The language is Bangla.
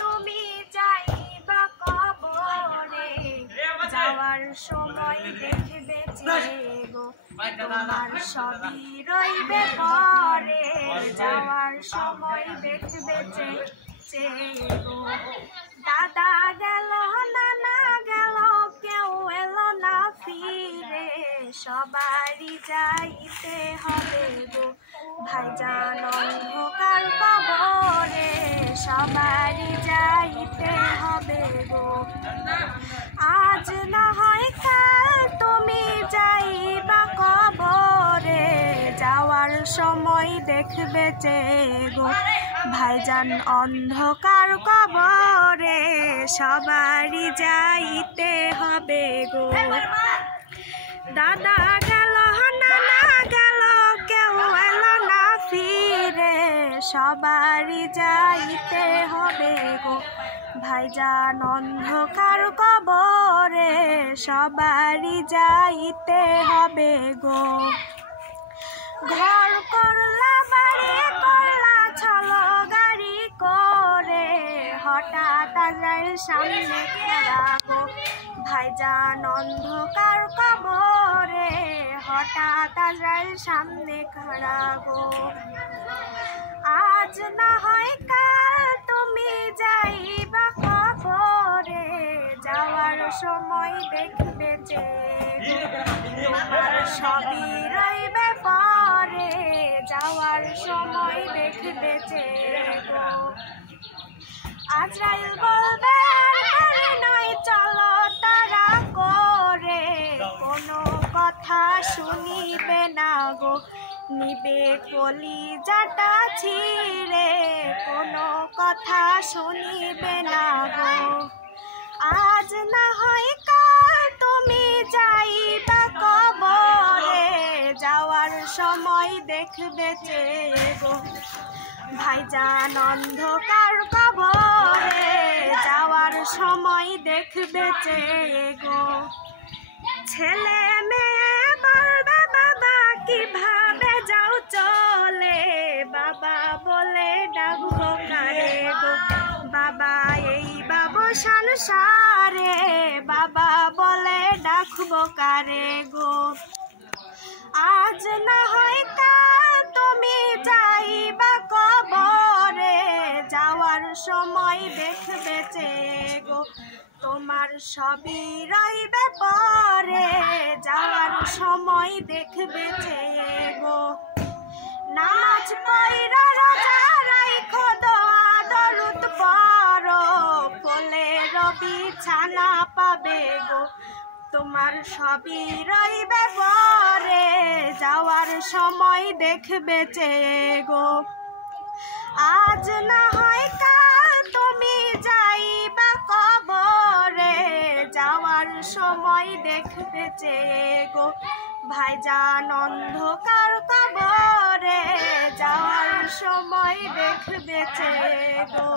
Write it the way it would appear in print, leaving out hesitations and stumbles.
তুমি যাইবা কবরে, যাওয়ার সময় দেখবে গো তোমার সবই রইবে পরে, যাওয়ার সময় দেখবে গো। দাদা গেল নানা গেল কেউ এলো না ফিরে, সবারই যাইতে হবে গো ভাইজান অন্ধকার কবরে, সবারই যাইতে হবে গো। আজ না হয় কাল তুমি যাইবা কবরে, যাওয়ার সময় দেখবে গো ভাইজান অন্ধকার কবরে, সবারই যাইতে হবে গো। দাদা গেল নানা গেল কেউ এলো না ফিরে, সবারই যাইতে হবে গো ভাইজান অন্ধকার কবরে, সবারই যাইতে হবে গো। ঘর করলা বাড়ি করলা চলো গাড়ি করে, হঠাৎ আজরাইল সামনে খেলা গো ভাইজান অন্ধকার কবরে, হঠাৎ আজরাইল সামনে খাড়া গো। আজ না হয় কাল তুমি যাইবা কবরে, যাওয়ার সময় দেখবে তোমার সবই রইবে পরে, যাওয়ার সময় দেখবে গো। আজরাইল বলবে নয় চলো তারা করে, কোনো কথা শুনিবে না গো নিবে কলিজাটা ছিঁড়ে, কোনো কথা শুনিবে না গো। আজ না হয় কাল তুমি যাইবা কবরে, যাওয়ার সময় দেখবে গো ভাইজান অন্ধকার কবরে, যাওয়ার সময় দেখবে গো। ছেলে মেয়ে বলবে বাবা কিভাবে যাও চলে, বাবা বলে ডাকবো কারে গো বাবা এই বাবু সংসারে, বাবা বলে ডাকবো কারে গো। আজ না হয় কাল তুমি যাইবা কবরে, যাওয়ার সময় দেখবে গো তোমার সবই রইবে পরে, যাওয়ার সময় দেখবে গো। নামাজ পইরা রোজা রাইখো দোয়া দরুদ পড়ো, ফলে রবি ছানা পাবে গো তোমার সবই রইবে পরে, যাওয়ার সময় দেখবে গো। আজ না হয় কাল তুমি যাইবা কবরে, যাওয়ার সময় দেখবে গো ভাইজান অন্ধকার কবরে, যাওয়ার সময় দেখবে গো।